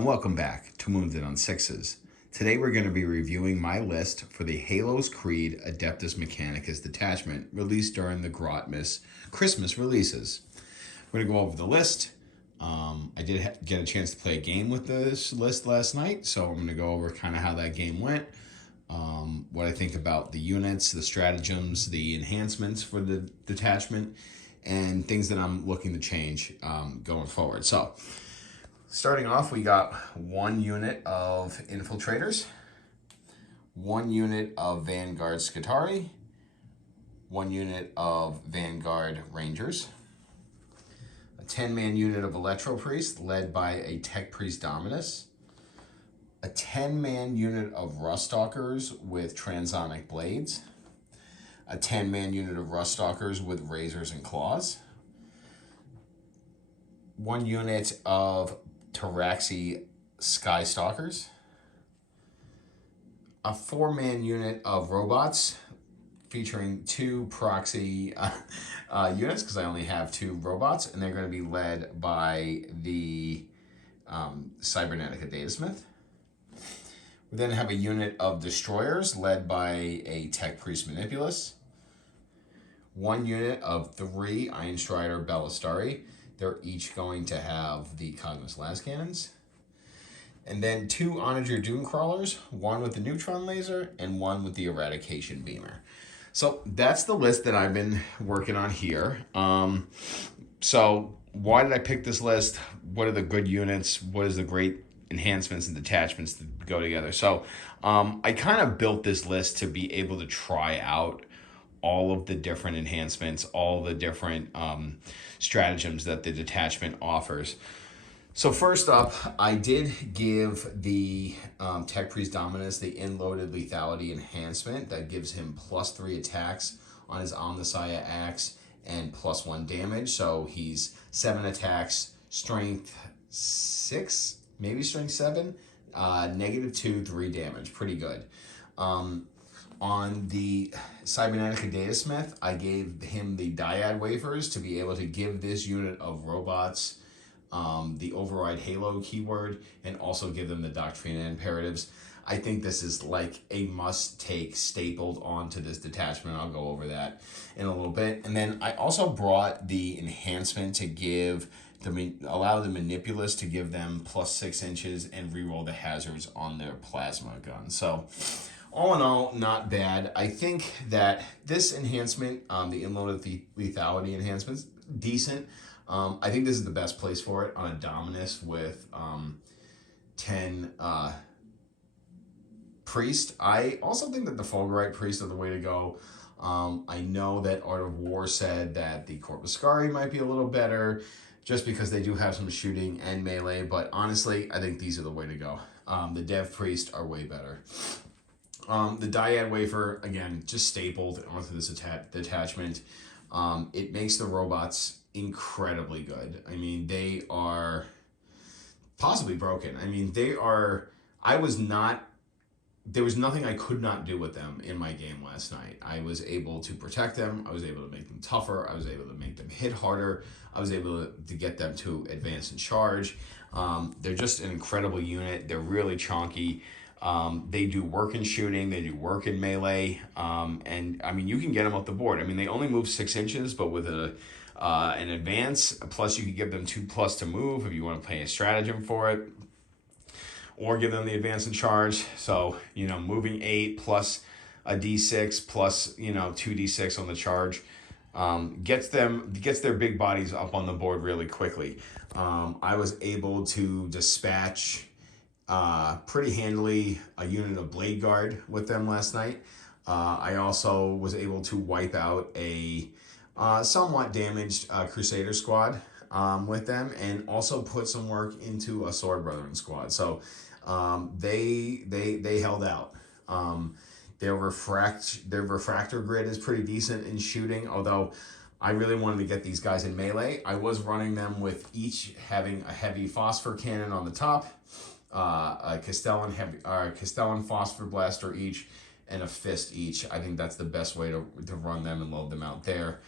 and welcome back to Wounded on Sixes. Today we're going to be reviewing my list for the Haloscreed Adeptus Mechanicus detachment released during the Grotmas Christmas releases. We're going to go over the list. I did get a chance to play a game with this list last night, so I'm going to go over kind of how that game went, what I think about the units, the stratagems, the enhancements for the detachment, and things that I'm looking to change going forward. So, starting off, we got one unit of Infiltrators, one unit of Vanguard Scutari, one unit of Vanguard Rangers, a 10-man unit of Electro Priest led by a Tech Priest Dominus, a 10-man unit of Ruststalkers with Transonic Blades, a 10-man unit of Ruststalkers with Razors and Claws, one unit of Taurasi Skystalkers, a 4-man unit of robots featuring 2 proxy units, because I only have 2 robots, and they're going to be led by the Cybernetica Datasmith. We then have a unit of destroyers led by a Tech Priest Manipulus, one unit of 3 Iron Strider Ballistari. They're each going to have the Cognos Las Cannons. And then 2 Onager Doom Crawlers, one with the Neutron Laser and one with the Eradication Beamer. So that's the list that I've been working on here. So why did I pick this list? What are the good units? What is the great enhancements and detachments that go together? So I kind of built this list to be able to try out all of the different enhancements, all the different stratagems that the detachment offers. So first up, I did give the Tech Priest Dominus the Inloaded Lethality Enhancement that gives him +3 attacks on his Omnissiah Axe and +1 damage. So he's 7 attacks, strength 6, maybe strength 7, -2, 3 damage. Pretty good. On the Cybernetica Datasmith, I gave him the Dyad Wafers to be able to give this unit of robots the Override Halo keyword, and also give them the Doctrina Imperatives. I think this is like a must-take stapled onto this detachment. I'll go over that in a little bit. And then I also brought the enhancement to allow the Manipulus to give them +6 inches and reroll the hazards on their plasma gun. So all in all, not bad. I think that this enhancement, the Inloaded Lethality enhancements, decent. I think this is the best place for it on a Dominus with 10 Priest. I also think that the Fulgurite Priest are the way to go. I know that Art of War said that the Corpuscari might be a little better just because they do have some shooting and melee, but honestly, I think these are the way to go. The Dev Priest are way better. The Dyad Wafer, again, just stapled onto this detachment. It makes the robots incredibly good. I mean, they are possibly broken. I mean, there was nothing I could not do with them in my game last night. I was able to protect them. I was able to make them tougher. I was able to make them hit harder. I was able to get them to advance and charge. They're just an incredible unit. They're really chonky. They do work in shooting, they do work in melee, and I mean, you can get them off the board. I mean, they only move 6 inches, but with an advance, plus you can give them 2+ to move if you want to play a stratagem for it, or give them the advance and charge. So, moving 8 plus a d6 plus, 2d6 on the charge, gets their big bodies up on the board really quickly. I was able to dispatch pretty handily a unit of Blade Guard with them last night. I also was able to wipe out a somewhat damaged Crusader squad with them, and also put some work into a Sword Brethren squad. So they held out. Their refractor grid is pretty decent in shooting, although I really wanted to get these guys in melee. I was running them with each having a heavy phosphor cannon on the top, a Castellan phosphor blaster each, and a fist each. I think that's the best way to run them and load them out there.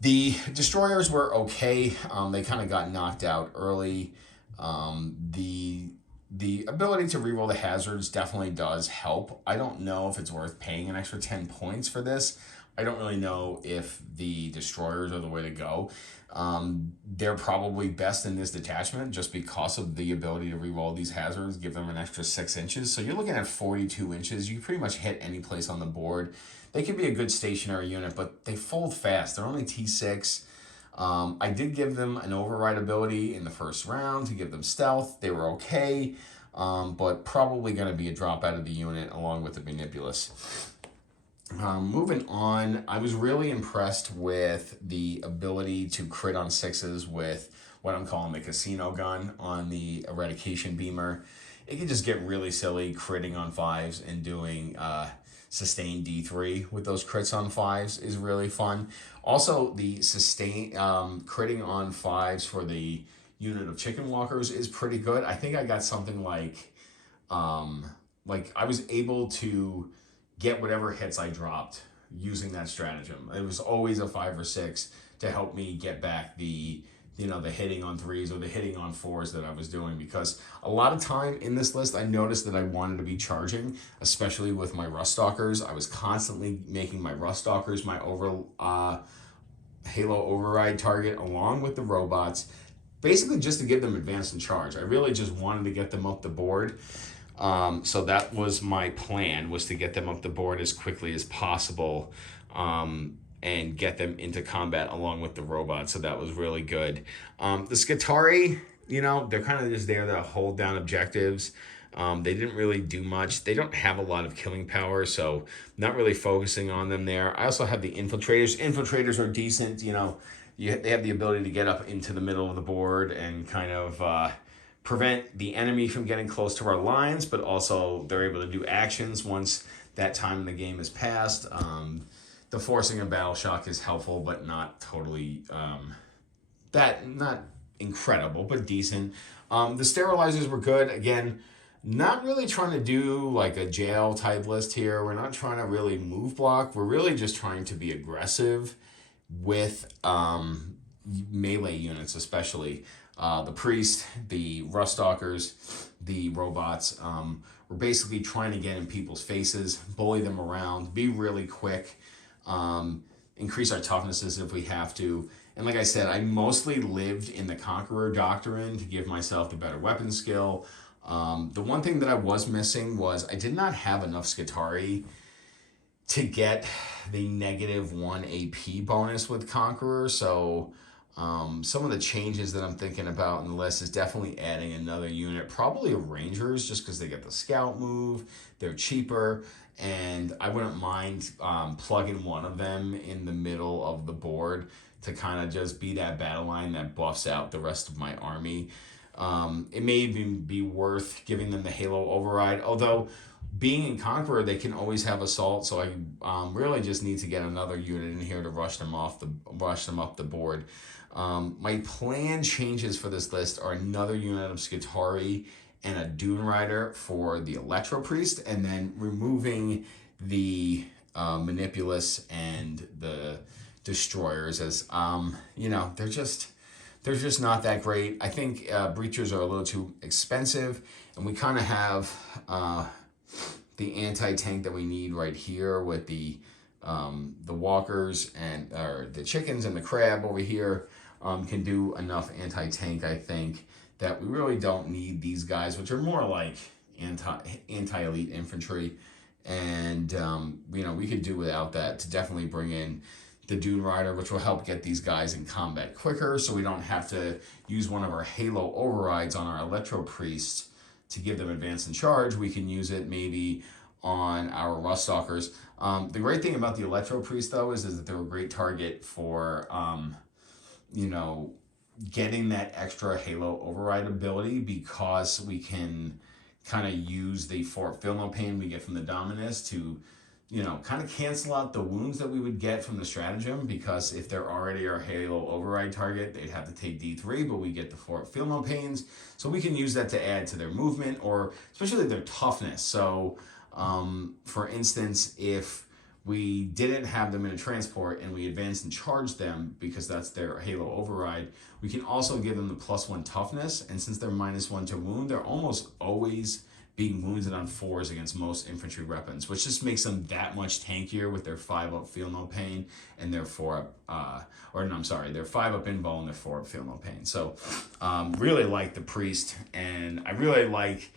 The destroyers were okay. They kind of got knocked out early. The the ability to reroll the hazards definitely does help. I don't know if it's worth paying an extra 10 points for this. I don't really know if the destroyers are the way to go. They're probably best in this detachment just because of the ability to reroll these hazards, give them an extra 6 inches. So you're looking at 42 inches. You pretty much hit any place on the board. They can be a good stationary unit, but they fold fast. They're only T6. I did give them an override ability in the first round to give them stealth. They were okay, but probably going to be a drop out of the unit along with the Manipulus. Moving on, I was really impressed with the ability to crit on 6s with what I'm calling the casino gun on the eradication beamer. It can just get really silly critting on 5s and doing sustained D3 with those crits on 5s is really fun. Also, the sustain critting on 5s for the unit of chicken walkers is pretty good. I think I got something like I was able to get whatever hits I dropped using that stratagem. It was always a 5 or 6 to help me get back the hitting on 3s or the hitting on 4s that I was doing, because a lot of time in this list I noticed that I wanted to be charging, especially with my Ruststalkers. I was constantly making my Ruststalkers my Halo override target along with the robots, basically just to give them advance and charge. I really just wanted to get them up the board. So that was my plan, was to get them up the board as quickly as possible and get them into combat along with the robots. So that was really good. The Skitarii, they're kind of just there to hold down objectives. They didn't really do much. They don't have a lot of killing power, so not really focusing on them there. I also have the Infiltrators. Infiltrators are decent. They have the ability to get up into the middle of the board and kind of prevent the enemy from getting close to our lines, but also they're able to do actions once that time in the game is passed. The forcing of battle shock is helpful, but not totally not incredible, but decent. The sterilizers were good. Again, not really trying to do like a jail type list here. We're not trying to really move block. We're really just trying to be aggressive with melee units, especially. The priest, the Ruststalkers, the robots. We're basically trying to get in people's faces, bully them around, be really quick, increase our toughnesses if we have to. And like I said, I mostly lived in the Conqueror Doctrine to give myself the better weapon skill. The one thing that I was missing was I did not have enough Skitarii to get the -1 AP bonus with Conqueror, so some of the changes that I'm thinking about in the list is definitely adding another unit, probably Rangers, just because they get the scout move, they're cheaper, and I wouldn't mind plugging one of them in the middle of the board to kind of just be that battle line that buffs out the rest of my army. It may even be worth giving them the Halo override, although being in Conqueror, they can always have assault, so I really just need to get another unit in here to rush them up the board. My plan changes for this list are another unit of Skitarii and a Dune Rider for the Electro Priest, and then removing the Manipulus and the Destroyers, as they're just not that great. I think Breachers are a little too expensive, and we kind of have the anti-tank that we need right here with the walkers and or the chickens and the crab over here. Can do enough anti-tank, I think, that we really don't need these guys, which are more like anti-elite infantry. And, we could do without that to definitely bring in the Dune Rider, which will help get these guys in combat quicker, so we don't have to use one of our Halo overrides on our Electro Priests to give them advance and charge. We can use it maybe on our Ruststalkers. The great thing about the Electro Priest, though, is that they're a great target for getting that extra Halo override ability, because we can kind of use the Fort Philompane we get from the Dominus to, kind of cancel out the wounds that we would get from the stratagem, because if they're already our Halo override target, they'd have to take D3, but we get the Fort Philomanes, so we can use that to add to their movement, or especially their toughness. So, for instance, if we didn't have them in a transport and we advanced and charged them because that's their Halo override, we can also give them the +1 toughness. And since they're -1 to wound, they're almost always being wounded on 4s against most infantry weapons, which just makes them that much tankier with their 5-up feel no pain and their 4-up, their 5-up invul and their 4-up feel no pain. So really like the Priest, and I really like,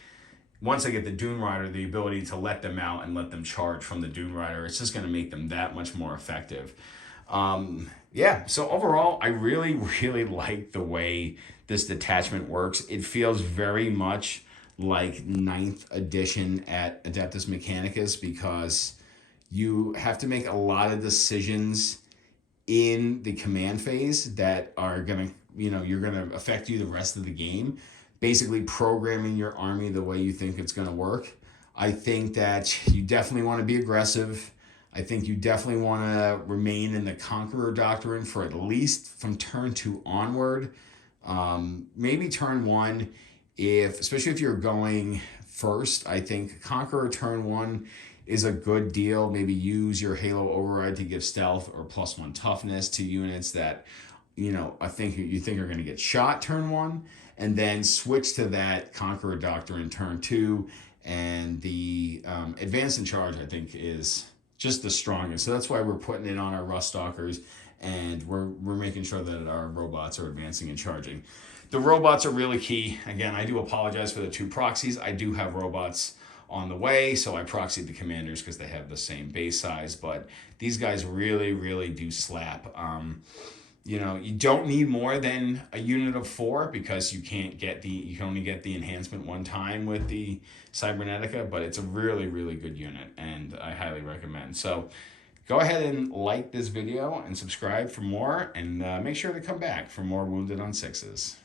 once I get the Dune Rider, the ability to let them out and let them charge from the Dune Rider. It's just going to make them that much more effective. So overall, I really, really like the way this detachment works. It feels very much like 9th edition at Adeptus Mechanicus, because you have to make a lot of decisions in the command phase that are going to, you're going to affect you the rest of the game. Basically programming your army the way you think it's going to work. I think that you definitely want to be aggressive. I think you definitely want to remain in the Conqueror Doctrine for at least from turn 2 onward. Maybe turn 1, especially if you're going first. I think Conqueror turn 1 is a good deal. Maybe use your Halo override to give stealth or +1 toughness to units that I think you think are going to get shot turn 1, and then switch to that Conqueror Doctrine turn 2. And the Advance and Charge, I think, is just the strongest. So that's why we're putting it on our Rust Stalkers, and we're making sure that our robots are advancing and charging. The robots are really key. Again, I do apologize for the 2 proxies. I do have robots on the way, so I proxied the commanders because they have the same base size, but these guys really, really do slap. You don't need more than a unit of 4 because you can only get the enhancement 1 time with the Cybernetica, but it's a really, really good unit, and I highly recommend. So go ahead and like this video and subscribe for more, and make sure to come back for more Wounded on 6s.